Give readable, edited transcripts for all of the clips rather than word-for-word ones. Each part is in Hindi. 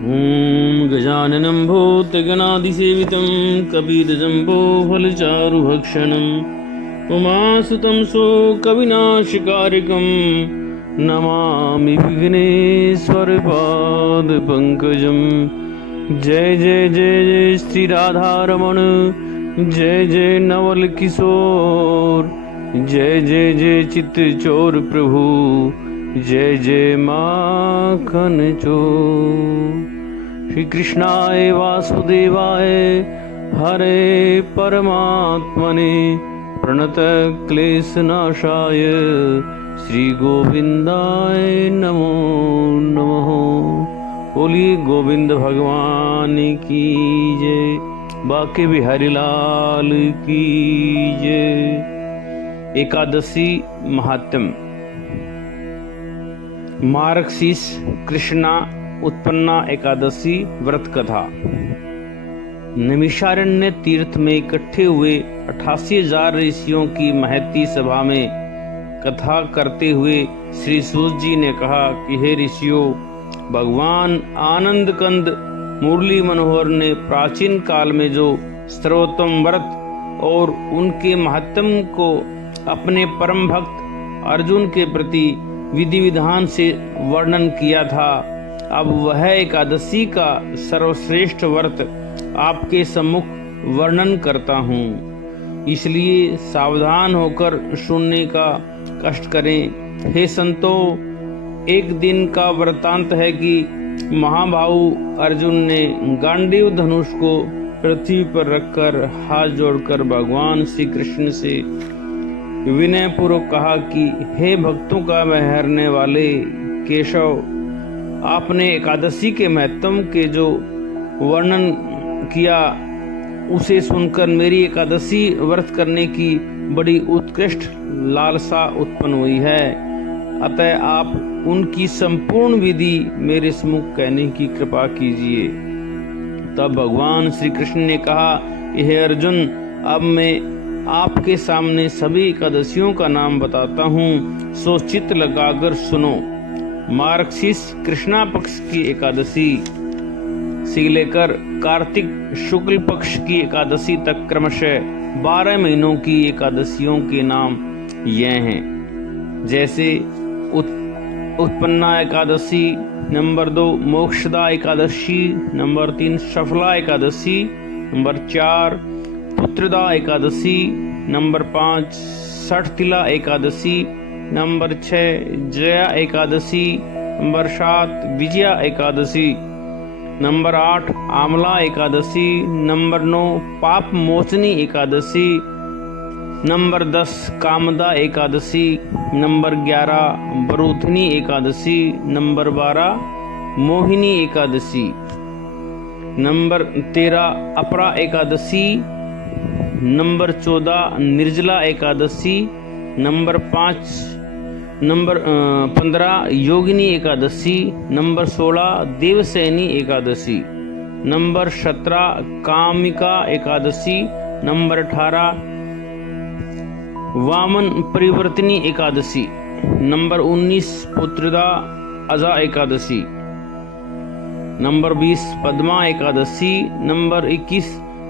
ॐ गजाननं भूतगणाधिसेवितं कपितजम्बो फलचारुभक्षणम् उमासुतं शोकविनाशकारिकं नमामि विघ्नेश्वरपादपङ्कजम्। जय जय जय जय श्री राधारमण, जय जय नवल किशोर, जय जय जय चित्तचोर प्रभु, जय जय माखन चोर। श्री कृष्णाय वासुदेवाय हरे परमात्मने प्रणत क्लेशनाशाय श्री गोविंदाय नमो नमः। बोलिए गोविंद भगवान की जय, बाके बिहारी लाल की जय। एकादशी महात्म्य। मार्गशीर्ष कृष्णा उत्पन्ना एकादशी व्रत कथा। नैमिषारण्य तीर्थ में इकट्ठे हुए 88,000 ऋषियों की महती सभा में कथा करते हुए श्री सूत जी ने कहा कि हे ऋषियों, भगवान आनंद कंद मुरली मनोहर ने प्राचीन काल में जो सर्वोत्तम व्रत और उनके महत्व को अपने परम भक्त अर्जुन के प्रति विधि विधान से वर्णन किया था, अब वह एकादशी का सर्वश्रेष्ठ व्रत आपके सम्मुख वर्णन करता हूँ। इसलिए सावधान होकर सुनने का कष्ट करें। हे संतो, एक दिन का वृतांत है कि महाबाहु अर्जुन ने गांडीव धनुष को पृथ्वी पर रखकर हाथ जोड़कर भगवान श्री कृष्ण से विनय पूर्वक कहा कि हे भक्तों का महरने वाले केशव, आपने एकादशी के महत्व के जो वर्णन किया उसे सुनकर मेरी एकादशी व्रत करने की बड़ी उत्कृष्ट लालसा उत्पन्न हुई है। अतः आप उनकी संपूर्ण विधि मेरे सम्मुख कहने की कृपा कीजिए। तब भगवान श्री कृष्ण ने कहा, हे अर्जुन, अब मैं आपके सामने सभी एकादशियों का नाम बताता हूँ, सो चित्त लगाकर सुनो। मार्गशीर्ष कृष्णा पक्ष की एकादशी से लेकर कार्तिक शुक्ल पक्ष की एकादशी तक क्रमशः 12 महीनों की एकादशियों के नाम यह हैं, जैसे Utpanna Ekadashi, number 2 Mokshada Ekadashi, number 3 Saphala Ekadashi, number 4 Putrada Ekadashi, number 5 Shattila Ekadashi, number 6 Jaya Ekadashi, number 7 Vijaya Ekadashi, number 8 Amla Ekadashi, number 9 Papmochani Ekadashi, number 10 Kamada Ekadashi, number 11 Varuthini Ekadashi, number 12 Mohini Ekadashi, number 13 Apara Ekadashi, number 14 Nirjala Ekadashi, number 15 Yogini Ekadashi, number 16 Devshayani Ekadashi, number 17 Kamika Ekadashi, number 18 Vaman परिवर्तनी Ekadashi, number 19 Putrada अजा Ekadashi, number 20 Padma Ekadashi, number 21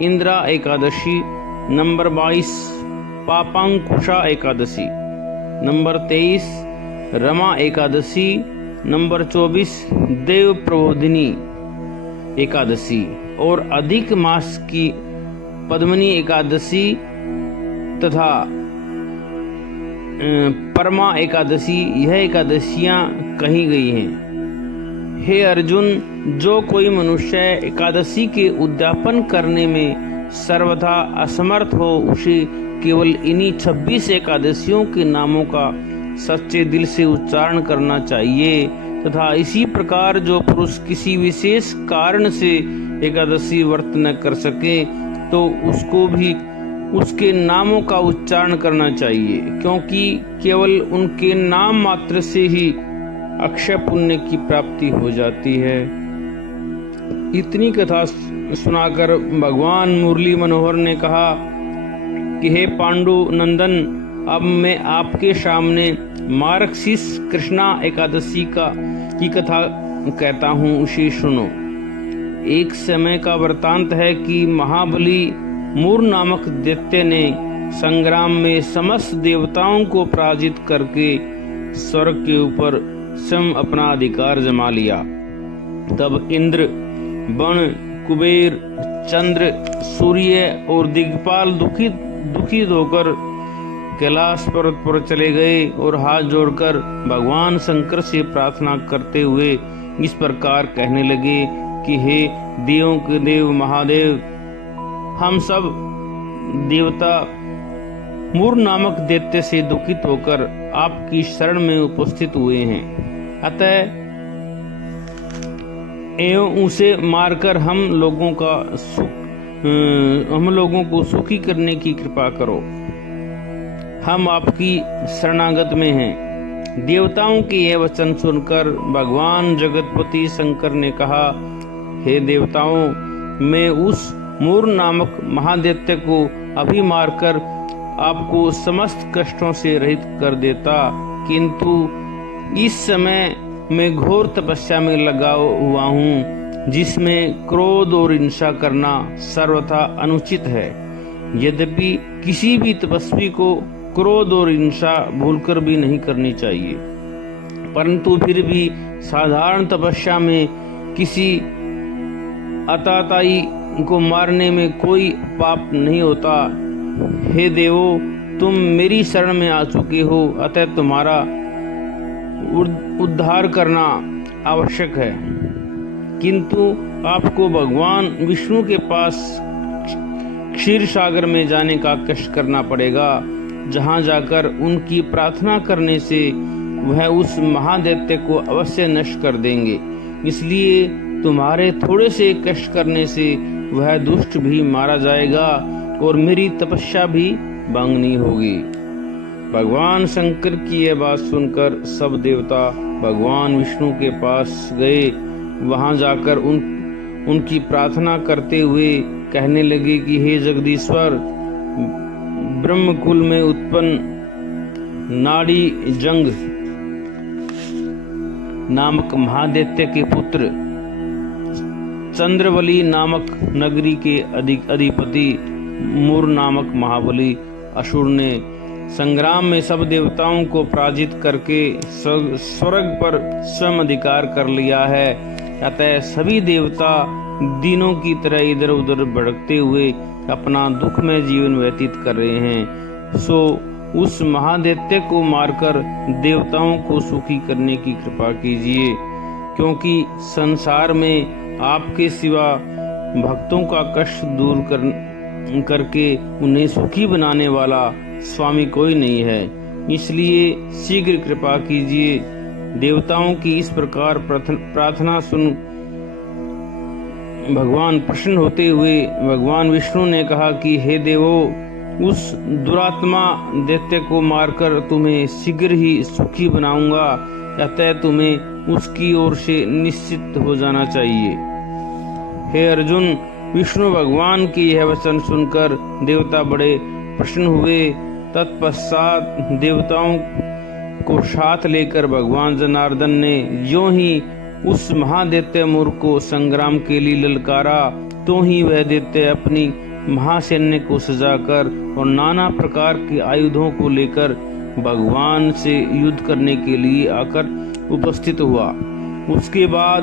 Indira Ekadashi, number 22 Papankusha Ekadashi, number 23 Rama Ekadashi, number 24 देव प्रबोधिनी एकादशी और अधिक मास की पद्मनी एकादशी तथा परमा एकादशी, यह एकादशियां कही गई हैं। हे अर्जुन, जो कोई मनुष्य एकादशी के उद्यापन करने में सर्वथा असमर्थ हो, उसे केवल इन्हीं 26 एकादशियों के नामों का सच्चे दिल से उच्चारण करना चाहिए तथा इसी प्रकार जो पुरुष किसी विशेष कारण से एकादशी व्रत न कर सके तो उसको भी उसके नामों का उच्चारण करना चाहिए, क्योंकि केवल उनके नाम मात्र से ही अक्षय पुण्य की प्राप्ति हो जाती है। इतनी कथा सुनाकर भगवान मुरली मनोहर ने कहा कि हे पांडु नंदन, अब मैं आपके सामने मार्गशीर्ष कृष्णा एकादशी की कथा कहता हूँ, उसे सुनो। एक समय का वृतांत है कि महाबली मूर नामक दैत्य ने संग्राम में समस्त देवताओं को पराजित करके स्वर्ग के ऊपर स्वयं अपना अधिकार जमा लिया। तब इंद्र, वन, कुबेर, चंद्र, सूर्य और दिग्पाल दुखित होकर कैलाश पर्वत पर चले गए और हाथ जोड़कर भगवान शंकर से प्रार्थना करते हुए इस प्रकार कहने लगे कि हे देवों के देव महादेव, हम सब देवता मूर नामक दैत्य से दुखित होकर आपकी शरण में उपस्थित हुए हैं। अतः एवं उसे मारकर हम लोगों को सुखी करने की कृपा करो। हम आपकी शरणागत में हैं। देवताओं के यह वचन सुनकर भगवान जगतपति शंकर ने कहा, हे देवताओं, मैं उस मूर नामक महादैत्य को अभी मारकर आपको समस्त कष्टों से रहित कर देता, किंतु इस समय मैं घोर तपस्या में लगा हुआ हूँ, जिसमें क्रोध और हिंसा करना सर्वथा अनुचित है। यद्यपि किसी भी तपस्वी को क्रोध और हिंसा भूलकर भी नहीं करनी चाहिए, परंतु फिर भी साधारण तपस्या में किसी अताताई को मारने में कोई पाप नहीं होता। हे देवो, तुम मेरी शरण में आ चुके हो, अतः तुम्हारा उद्धार करना आवश्यक है। किंतु आपको भगवान विष्णु के पास क्षीर सागर में जाने का कष्ट करना पड़ेगा, जहां जाकर उनकी प्रार्थना करने से वह उस महादैत्य को अवश्य नष्ट कर देंगे। इसलिए तुम्हारे थोड़े से कष्ट करने से वह दुष्ट भी मारा जाएगा और मेरी तपस्या भी भंग नहीं होगी। भगवान शंकर की यह बात सुनकर सब देवता भगवान विष्णु के पास गए। वहां जाकर उनकी प्रार्थना करते हुए कहने लगे कि हे जगदीश्वर, ब्रह्मकुल में उत्पन्न नाड़ी जंग नामक महादैत्य के पुत्र, चंद्रवली नामक नगरी के अधिपति मूर नामक महाबली असुर ने संग्राम में सब देवताओं को पराजित करके स्वर्ग पर स्वयं अधिकार कर लिया है। अतः सभी देवता दिनों की तरह इधर उधर भटकते हुए अपना दुखमय जीवन व्यतीत कर रहे हैं। सो उस महादैत्य को मारकर देवताओं को सुखी करने की कृपा कीजिए, क्योंकि संसार में आपके सिवा भक्तों का कष्ट दूर करके उन्हें सुखी बनाने वाला स्वामी कोई नहीं है। इसलिए शीघ्र कृपा कीजिए। देवताओं की इस प्रकार प्रार्थना सुन भगवान प्रसन्न होते हुए भगवान विष्णु ने कहा कि हे देवो, उस दुरात्मा दैत्य को मारकर तुम्हें शीघ्र ही सुखी बनाऊंगा, अतः तुम्हें उसकी ओर से निश्चित हो जाना चाहिए। हे अर्जुन, विष्णु भगवान की यह वचन सुनकर देवता बड़े प्रसन्न हुए। तत्पश्चात देवताओं को साथ लेकर भगवान जनार्दन ने यों ही उस महादैत्य मूर को संग्राम के लिए ललकारा, तो ही वह दैत्य अपनी महासैन्य को सजाकर और नाना प्रकार के आयुधों को लेकर भगवान से युद्ध करने के लिए आकर उपस्थित हुआ। उसके बाद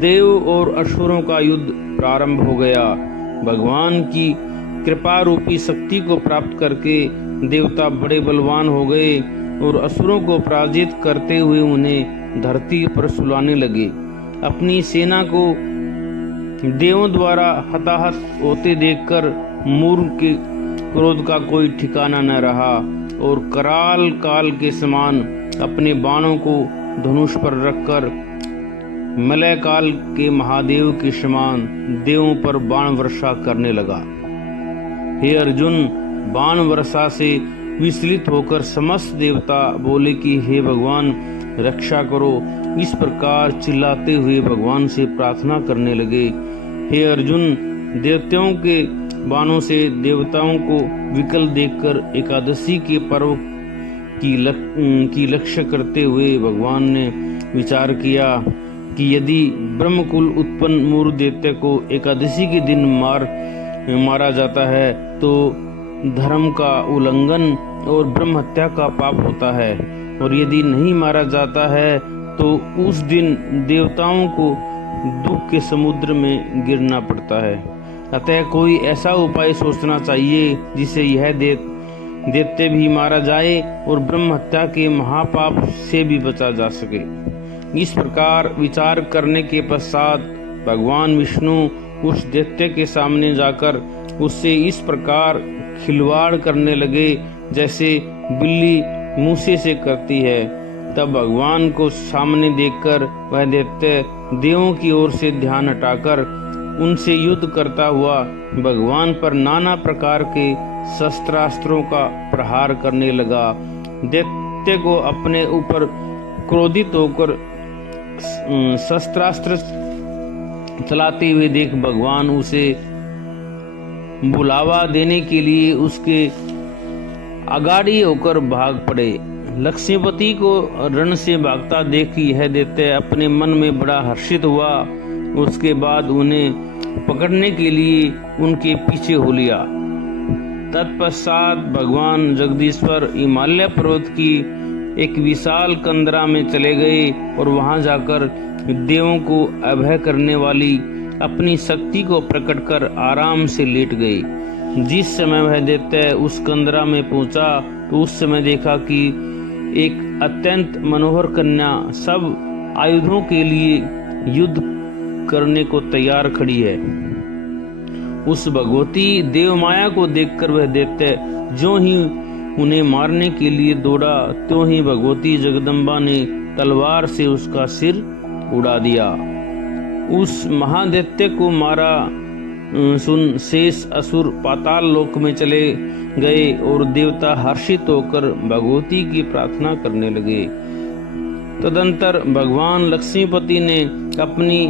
देव और असुरों का युद्ध प्रारंभ हो गया। भगवान की कृपा रूपी शक्ति को प्राप्त करके देवता बड़े बलवान हो गए और असुरों को पराजित करते हुए उन्हें धरती पर सुलाने लगे। अपनी सेना को देवों द्वारा हताहत होते देखकर मूर के क्रोध का कोई ठिकाना न रहा और कराल काल के समान अपने बाणों को धनुष पर रखकर मलय काल के महादेव के समान देवों पर बाण वर्षा करने लगा। हे अर्जुन, बाण वर्षा से विचलित होकर समस्त देवता बोले कि हे भगवान, रक्षा करो। इस प्रकार चिल्लाते हुए भगवान से प्रार्थना करने लगे। हे अर्जुन, देवताओं के बाणों से देवताओं को विकल देखकर एकादशी के पर्व की लक्ष्य करते हुए भगवान ने विचार किया कि यदि ब्रह्मकुल उत्पन्न मूर्ख दैत्य को एकादशी के दिन मारा जाता है तो धर्म का उल्लंघन और ब्रह्म हत्या का पाप होता है, और यदि नहीं मारा जाता है तो उस दिन देवताओं को दुख के समुद्र में गिरना पड़ता है। अतः कोई ऐसा उपाय सोचना चाहिए जिसे यह दैत्य भी मारा जाए और ब्रह्म हत्या के महापाप से भी बचा जा सके। इस प्रकार विचार करने के पश्चात भगवान विष्णु उस दैत्य के सामने जाकर उससे इस प्रकार खिलवाड़ करने लगे जैसे बिल्ली मूसे से करती है। तब भगवान को सामने देखकर वह दैत्य देवों की ओर से ध्यान हटाकर उनसे युद्ध करता हुआ भगवान पर नाना प्रकार के शस्त्रास्त्रों का प्रहार करने लगा। दैत्य को अपने ऊपर क्रोधित होकर शस्त्रास्त्र चलाते हुए देख भगवान उसे बुलावा देने के लिए उसके आगाड़ी होकर भाग पड़े। लक्ष्मीपति को रण से भागता देख यह दैत्य अपने मन में बड़ा हर्षित हुआ। उसके बाद उन्हें पकड़ने के लिए उनके पीछे हो लिया। तत्पश्चात भगवान जगदीश्वर हिमालय पर्वत की एक विशाल कंदरा में चले गए और वहां जाकर देवों को अभय करने वाली अपनी शक्ति को प्रकट कर आराम से लेट गए। जिस समय वह दैत्य उस कंदरा में पहुंचा तो उस समय देखा कि एक अत्यंत मनोहर कन्या सब आयुधों के लिए युद्ध करने को तैयार खड़ी है। उस भगवती देवमाया को देखकर वह दैत्य जो ही उन्हें मारने के लिए दौड़ा त्यों ही भगवती जगदम्बा ने तलवार से उसका सिर उड़ा दिया। उस महादैत्य को मारा सुन शेष असुर पाताल लोक में चले गए और देवता हर्षित होकर भगवती की प्रार्थना करने लगे। तदंतर भगवान लक्ष्मीपति ने अपनी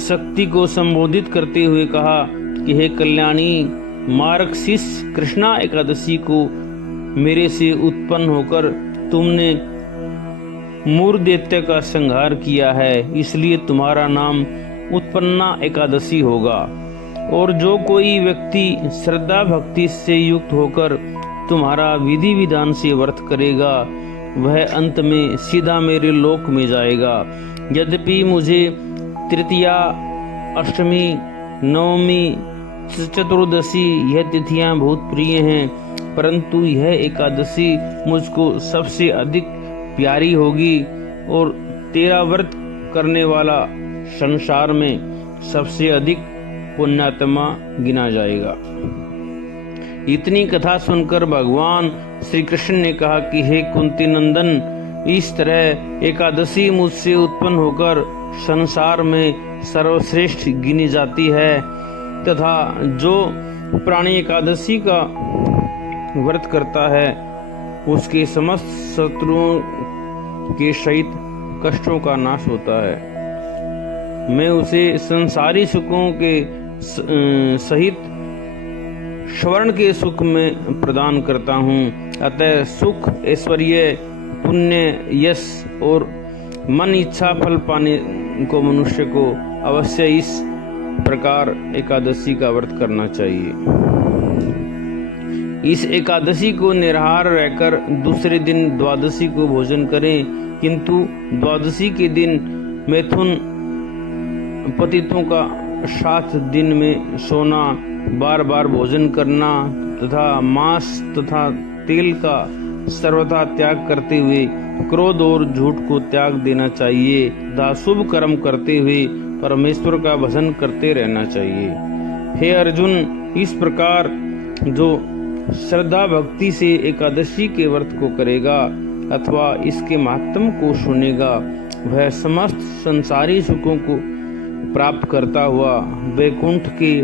शक्ति को संबोधित करते हुए कहा कि हे कल्याणी, मार्गशीर्ष कृष्णा एकादशी को मेरे से उत्पन्न होकर तुमने मूर्ख दैत्य का संहार किया है, इसलिए तुम्हारा नाम उत्पन्ना एकादशी होगा। और जो कोई व्यक्ति श्रद्धा भक्ति से युक्त होकर तुम्हारा विधि विधान से व्रत करेगा वह अंत में सीधा मेरे लोक में जाएगा। यद्यपि मुझे तृतीया, अष्टमी, नवमी, चतुर्दशी यह तिथियां बहुत प्रिय हैं, परंतु यह एकादशी मुझको सबसे अधिक प्यारी होगी और तेरा व्रत करने वाला संसार में सबसे अधिक पुण्यात्मा गिना जाएगा। इतनी कथा सुनकर भगवान श्री कृष्ण ने कहा कि हे कुंती नंदन, इस तरह एकादशी मुझसे उत्पन्न होकर संसार में सर्वश्रेष्ठ गिनी जाती है तथा जो प्राणी एकादशी का व्रत करता है उसके समस्त शत्रुओं के सहित कष्टों का नाश होता है। मैं उसे संसारी सुखों के सहित स्वर्ण के सुख में प्रदान करता हूँ। अतः सुख, ऐश्वर्य, पुण्य, यश और मन इच्छा फल पाने को मनुष्य को अवश्य इस प्रकार एकादशी का व्रत करना चाहिए। इस एकादशी को निराहार रहकर दूसरे दिन द्वादशी को भोजन करें, किंतु द्वादशी के दिन मैथुन पतितों का 7 दिन में सोना, बार बार भोजन करना तथा मांस तथा तेल का सर्वथा त्याग करते हुए क्रोध और झूठ को त्याग देना चाहिए तथा शुभ कर्म करते हुए परमेश्वर का भजन करते रहना चाहिए। हे अर्जुन, इस प्रकार जो श्रद्धा भक्ति से एकादशी के व्रत को करेगा अथवा इसके महात्म को सुनेगा वह समस्त संसारी सुखों को प्राप्त करता हुआ वैकुंठ के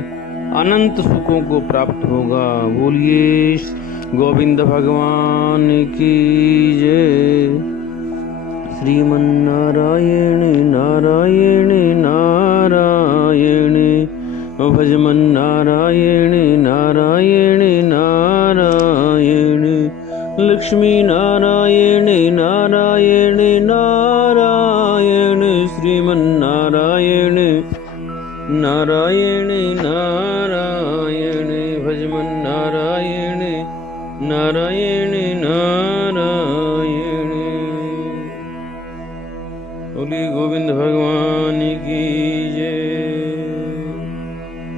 अनंत सुखों को प्राप्त होगा। बोलिए गोविंद भगवान की जय। श्रीमन्नारायण नारायण नारायण भजमन नारायण नारायण नारायण लक्ष्मी नारायण नारायण नारायण श्रीमन्नारायण नारायण नारायण भजमन नारायण नारायण नारायण। बोले गोविंद भगवान की जय।